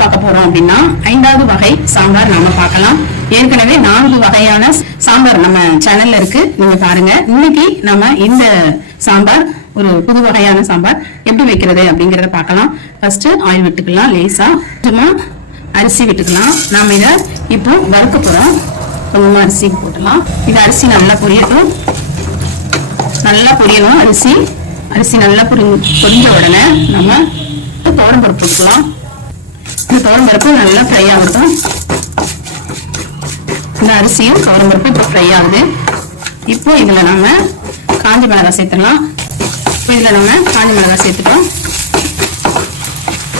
பார்க்க போறோம் அப்படின்னா 5வது வகை சாம்பார் நாம பார்க்கலாம். ஏற்கனவே 4 வகையான சாம்பார் நம்ம சேனல்ல இருக்கு, நீங்க பாருங்க. இன்னைக்கு நம்ம இந்த சாம்பார் ஒரு புது வகையான சாம்பார் எப்படி வைக்கிறது அப்படிங்கறத பார்க்கலாம். ஃபர்ஸ்ட் ஆயில் விட்டுக்கலாம், லேசா சும்மா அரிசி விட்டுக்கலாம். நாம இத இப்போ வறுக்க போறோம். கொஞ்சமா அரிசி போட்டுலாம். இந்த அரிசி நல்லா பொரியட்டும், நல்லா பொரியணும். அரிசி நல்லா பொரிஞ்ச உடனே நம்ம துவரம்பருப்பு போட்டுக்கலாம். இந்த துவரம்பருப்பு நல்லா ஃப்ரை ஆகட்டும். இந்த அரிசியும் துவரம்பருப்பு இப்போ ஃப்ரை ஆகுது. இப்போ இதுல நம்ம காஞ்ச மிளகாய் சேர்த்துடலாம். இப்போ இதுல நம்ம காஞ்ச மிளகாய் சேர்த்துட்டோம்.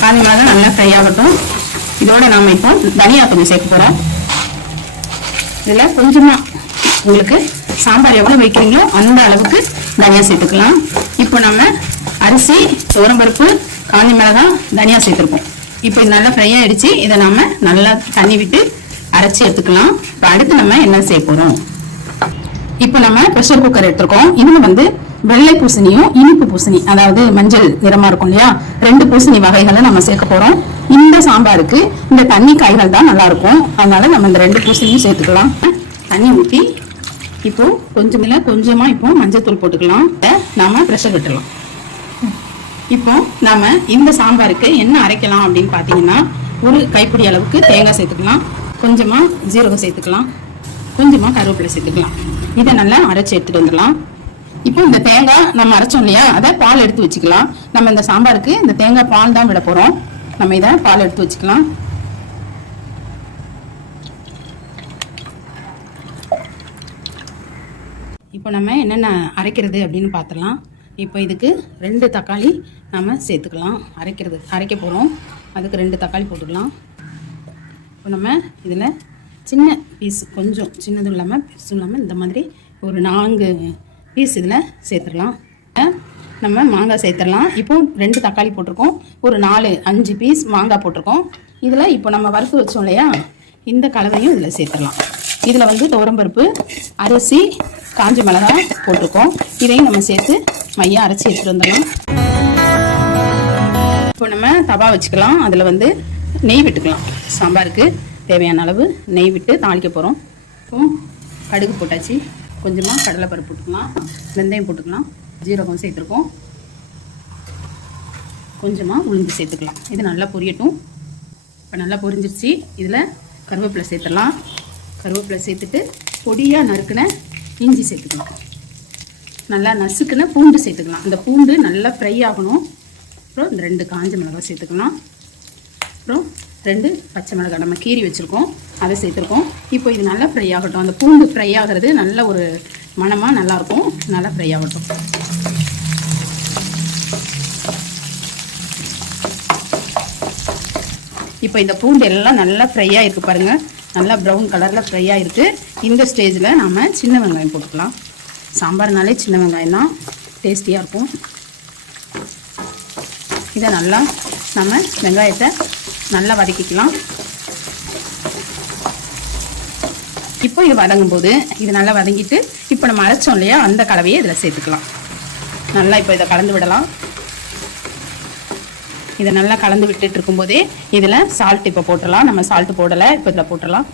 காஞ்ச மிளகாய் நல்லா ஃப்ரை ஆகட்டும். இதோட நாம இப்போ தனியா கொஞ்சம் சேர்க்க போறோம். இதுல கொஞ்சமா உங்களுக்கு சாம்பார் எவ்வளவு வைக்கிறீங்களோ அந்த அளவுக்கு தனியா சேர்த்துக்கலாம். இப்போ நம்ம அரிசி, துவரம்பருப்பு, காஞ்ச மிளகாய், தனியா சேர்த்துருக்கோம். இப்போ இது நல்லா ஃப்ரை ஆயிடுச்சு. இதை நம்ம நல்லா தண்ணி விட்டு அரைச்சி எடுத்துக்கலாம். இப்போ அடுத்து நம்ம என்ன செய்ய போறோம்? இப்போ நம்ம ப்ரெஷர் குக்கர் எடுத்துருக்கோம். இதுல வந்து வெள்ளை பூசணியும் இனிப்பு பூசணி, அதாவது மஞ்சள் நிறமா இருக்கும் இல்லையா, 2 பூசணி வகைகளை நம்ம சேர்க்க போறோம். இந்த சாம்பாருக்கு இந்த தண்ணி காய்கள் தான் நல்லா இருக்கும். அதனால நம்ம இந்த 2 பூசணியும் சேர்த்துக்கலாம். தண்ணி ஊற்றி இப்போ கொஞ்சமா இப்போ மஞ்சள் போட்டுக்கலாம். நாம ப்ரெஷர் விட்டுலாம். இப்போ நாம இந்த சாம்பாருக்கு என்ன அரைக்கலாம் அப்படின்னு பாத்தீங்கன்னா, ஒரு கைப்பிடி அளவுக்கு தேங்காய் சேர்த்துக்கலாம், கொஞ்சமா ஜீரகம் சேர்த்துக்கலாம், கொஞ்சமா கருவேப்பிலை சேர்த்துக்கலாம். இதை நல்லா அரைச்சி எடுத்துட்டு வந்துடலாம். இப்போ இந்த தேங்காய் நம்ம அரைச்சோம் இல்லையா, அதை பால் எடுத்து வச்சுக்கலாம். நம்ம இந்த சாம்பாருக்கு இந்த தேங்காய் பால் தான் விட போறோம். நம்ம இதை பால் எடுத்து வச்சுக்கலாம். இப்போ நம்ம என்னென்ன அரைக்கிறது அப்படின்னு பார்த்துடலாம். இப்போ இதுக்கு 2 தக்காளி நம்ம சேர்த்துக்கலாம். அரைக்க போகிறோம். அதுக்கு 2 தக்காளி போட்டுக்கலாம். இப்போ நம்ம இதில் சின்ன பீஸ், கொஞ்சம் சின்னதும் இல்லாமல் பெருசும் இல்லாமல் இந்த மாதிரி ஒரு 4 பீஸ் இதில் சேர்த்துடலாம். நம்ம மாங்காய் சேர்த்துடலாம். இப்போ 2 தக்காளி போட்டிருக்கோம், ஒரு 4-5 பீஸ் மாங்காய் போட்டிருக்கோம். இதில் இப்போ நம்ம வறுத்து வச்சோம் இல்லையா, இந்த கலவையும் இதில் சேர்த்துடலாம். இதில் வந்து துவரம்பருப்பு, அரிசி, காஞ்ச மிளகாய் போட்டிருக்கோம். இதையும் நம்ம சேர்த்து மையா அரைச்சி எடுத்துட்டு வந்துடலாம். இப்போ நம்ம தவா வச்சுக்கலாம். அதில் வந்து நெய் விட்டுக்கலாம். சாம்பாருக்கு தேவையான அளவு நெய் விட்டு தாளிக்க போகிறோம். இப்போ கடுகு போட்டாச்சு, கொஞ்சமாக கடலைப்பருப்பு போட்டுக்கலாம், வெந்தயம் போட்டுக்கலாம், ஜீரகம் சேர்த்துருக்கோம், கொஞ்சமாக உளுந்து சேர்த்துக்கலாம். இது நல்லா பொரியட்டும். இப்போ நல்லா பொரிஞ்சிருச்சு. இதில் கருவேப்பிலை சேர்த்துடலாம். கருவேப்பிலை சேர்த்துட்டு பொடியாக நறுக்கின இஞ்சி சேர்த்துக்கலாம். நல்லா நசுக்குன பூண்டு சேர்த்துக்கலாம். அந்த பூண்டு நல்லா ஃப்ரை ஆகணும். அப்புறம் இந்த 2 காஞ்ச மிளகாய் சேர்த்துக்கலாம். அப்புறம் 2 பச்சை மிளகாய் நம்ம கீரி வச்சுருக்கோம், அதை சேர்த்துருக்கோம். இப்போ இது நல்லா ஃப்ரை ஆகட்டும். அந்த பூண்டு ஃப்ரை ஆகிறது நல்ல ஒரு மணமாக நல்லாயிருக்கும். நல்லா ஃப்ரை ஆகட்டும். இப்போ இந்த பூண்டு எல்லாம் நல்லா ஃப்ரை ஆகிருக்கு பாருங்கள். நல்லா ப்ரௌன் கலரில் ஃப்ரை ஆகிருக்கு. இந்த ஸ்டேஜில் நாம் சின்ன வெங்காயம் போட்டுக்கலாம். சாம்பார்னாலே சின்ன வெங்காயம் தான் டேஸ்டியாக இருக்கும். இதை நல்லா நம்ம வெங்காயத்தை நல்லா வதக்கிக்கலாம். இப்போ இது வதங்கும் போது இது நல்லா வதங்கிட்டு இப்போ நம்ம அரைச்சோம் இல்லையா, அந்த கலவையை இதில் சேர்த்துக்கலாம். நல்லா இப்போ இதை கலந்து விடலாம். இதை நல்லா கலந்து விட்டுட்டு இருக்கும்போதே இதில் சால்ட் இப்போ போட்டுடலாம். நம்ம சால்ட்டு போடலை, இப்போ இதில் போட்டுடலாம்.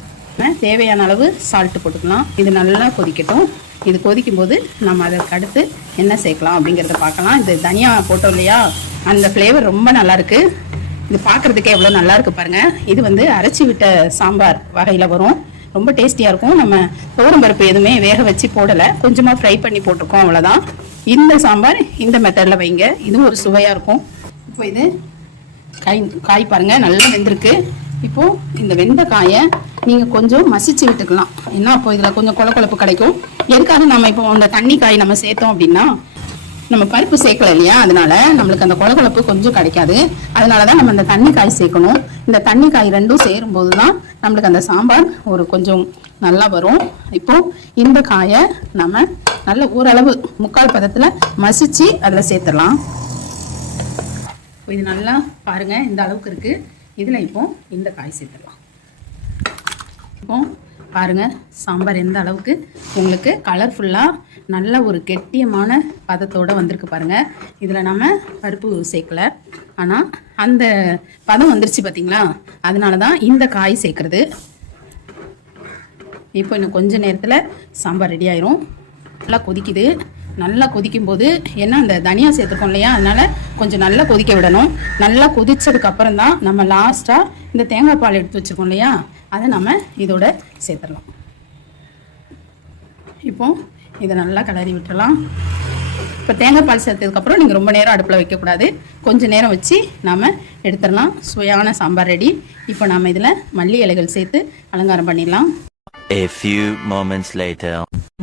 தேவையான அளவு சால்ட்டு போட்டுக்கலாம். இது நல்லா கொதிக்கட்டும். இது கொதிக்கும் போது நம்ம அதற்கு அடுத்து என்ன சேர்க்கலாம் அப்படிங்கிறத பார்க்கலாம். இது தனியா போட்டோம் இல்லையா, அந்த ஃப்ளேவர் ரொம்ப நல்லா இருக்கு. இது பார்க்கறதுக்கே எவ்வளோ நல்லா இருக்கு பாருங்க. இது வந்து அரைச்சி விட்ட சாம்பார் வகையில் வரும். ரொம்ப டேஸ்டியாக இருக்கும். நம்ம துவரம்பருப்பு எதுவுமே வேக வச்சு போடலை, கொஞ்சமாக ஃப்ரை பண்ணி போட்டிருக்கோம், அவ்வளோதான். இந்த சாம்பார் இந்த மெத்தடில் வைங்க, இதுவும் ஒரு சுவையாக இருக்கும். இப்போ இது காய் பாருங்க நல்லா வெந்திருக்கு. இப்போ இந்த வெந்த காயை நீங்க கொஞ்சம் மசிச்சு விட்டுக்கலாம். ஏன்னா அப்போ இதுல கொஞ்சம் கொழப்பு கிடைக்கும். எதுக்காக நம்ம இப்போ அந்த தண்ணி காய் நம்ம சேர்த்தோம் அப்படின்னா, நம்ம பருப்பு சேர்க்கல இல்லையா, அதனால நம்மளுக்கு அந்த கொழப்பு கொஞ்சம் கிடைக்காது. அதனாலதான் நம்ம அந்த தண்ணி காய் சேர்க்கணும். இந்த தண்ணி காய் 2ம் சேரும் போதுதான் நம்மளுக்கு அந்த சாம்பார் ஒரு கொஞ்சம் நல்லா வரும். இப்போ இந்த காயை நம்ம நல்ல ஓரளவு 3/4 பதத்துல மசிச்சு அதில் சேர்த்துடலாம். இது நல்லா பாருங்க, இந்த அளவுக்கு இருக்கு. இதுல இப்போ இந்த காய் சேர்த்துடலாம். இப்போ பாருங்க சாம்பார் எந்த அளவுக்கு உங்களுக்கு கலர்ஃபுல்லா நல்ல ஒரு கெட்டியமான பதத்தோட வந்திருக்கு பாருங்க. இதுல நம்ம பருப்பு சேர்க்கல, ஆனால் அந்த பதம் வந்துருச்சு பார்த்தீங்களா, அதனால தான் இந்த காய் சேர்க்குறது. இப்போ இன்னும் கொஞ்ச நேரத்தில் சாம்பார் ரெடி ஆயிரும். நல்லா கொதிக்குது. நல்லா கொதிக்கும் போது ஏன்னா அந்த தனியா சேர்த்துருக்கோம் இல்லையா, அதனால கொஞ்சம் நல்லா கொதிக்க விடணும். நல்லா கொதிச்சதுக்கு அப்புறம் தான் நம்ம லாஸ்ட்டாக இந்த தேங்காய் பால் எடுத்து வச்சுருக்கோம் இல்லையா, அதை நம்ம இதோட சேர்த்துடலாம். இப்போ இதை நல்லா கிளறி விட்டுடலாம். இப்போ தேங்காய் பால் சேர்த்ததுக்கப்புறம் நீங்கள் ரொம்ப நேரம் அடுப்பில் வைக்கக்கூடாது, கொஞ்சம் நேரம் வச்சு நாம் எடுத்துடலாம். சுவையான சாம்பார் ரெடி. இப்போ நாம் இதில் மல்லி இலைகள் சேர்த்து அலங்காரம் பண்ணிடலாம். A few moments later.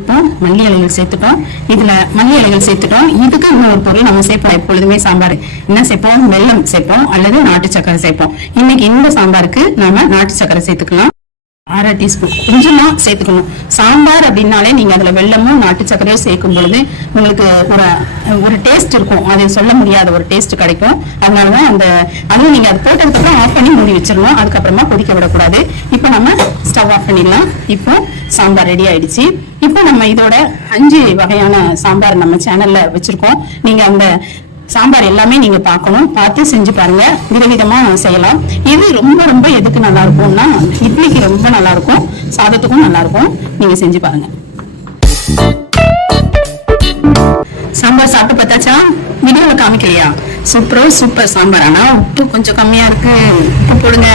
இப்போ மல்லி இலைகள் சேர்த்துட்டோம். இதுல மல்லி இலைகள் சேர்த்துட்டோம். இதுக்கு இன்னொரு பொருள் நம்ம சேர்ப்போம். எப்பொழுதுமே சாம்பார் என்ன சேர்ப்போம், வெல்லம் சேர்ப்போம் அல்லது நாட்டு சக்கரை சேர்ப்போம். இன்னைக்கு இந்த சாம்பாருக்கு நாம நாட்டு சக்கரை சேர்த்துக்கலாம். 1/2 டீஸ்பூன் கொஞ்சமா சேர்த்துக்கணும். சாம்பார் அப்படின்னாலே நீங்க அதுல வெல்லமும் நாட்டு சக்கரையும் சேர்க்கும் பொழுது உங்களுக்கு ஒரு டேஸ்ட் இருக்கும், அதை சொல்ல முடியாத ஒரு டேஸ்ட் கிடைக்கும். அதனாலதான் அதுவும் நீங்க அது போட்டதுக்கப்புறம் ஆஃப் பண்ணி மூடி வச்சிடணும். அதுக்கப்புறமா கொதிக்க விடக்கூடாது. இப்போ நம்ம ஸ்டவ் ஆஃப் பண்ணிடலாம். இப்போ சாம்பார் ரெடி ஆயிடுச்சு. இப்போ நம்ம இதோட 5 வகையான சாம்பார் நம்ம சேனல்ல வச்சிருக்கோம். நீங்க அந்த சாம்பார் எல்லாமே நீங்க பார்க்கணும், பார்த்து செஞ்சு பாருங்க. விதவிதமா செய்யலாம். இது ரொம்ப ரொம்ப எதுக்கு நல்லா இருக்கும்னா இட்லிக்கு ரொம்ப நல்லா இருக்கும், சாதத்துக்கும் நல்லா இருக்கும். நீங்க செஞ்சு பாருங்க. சாம்பார் சாப்பிட்டு பார்த்தாச்சா? வீடியோல காமிக்கலையா? சூப்பர் சாம்பார். ஆனா உப்பு கொஞ்சம் கம்மியா இருக்கு, உப்பு போடுங்க.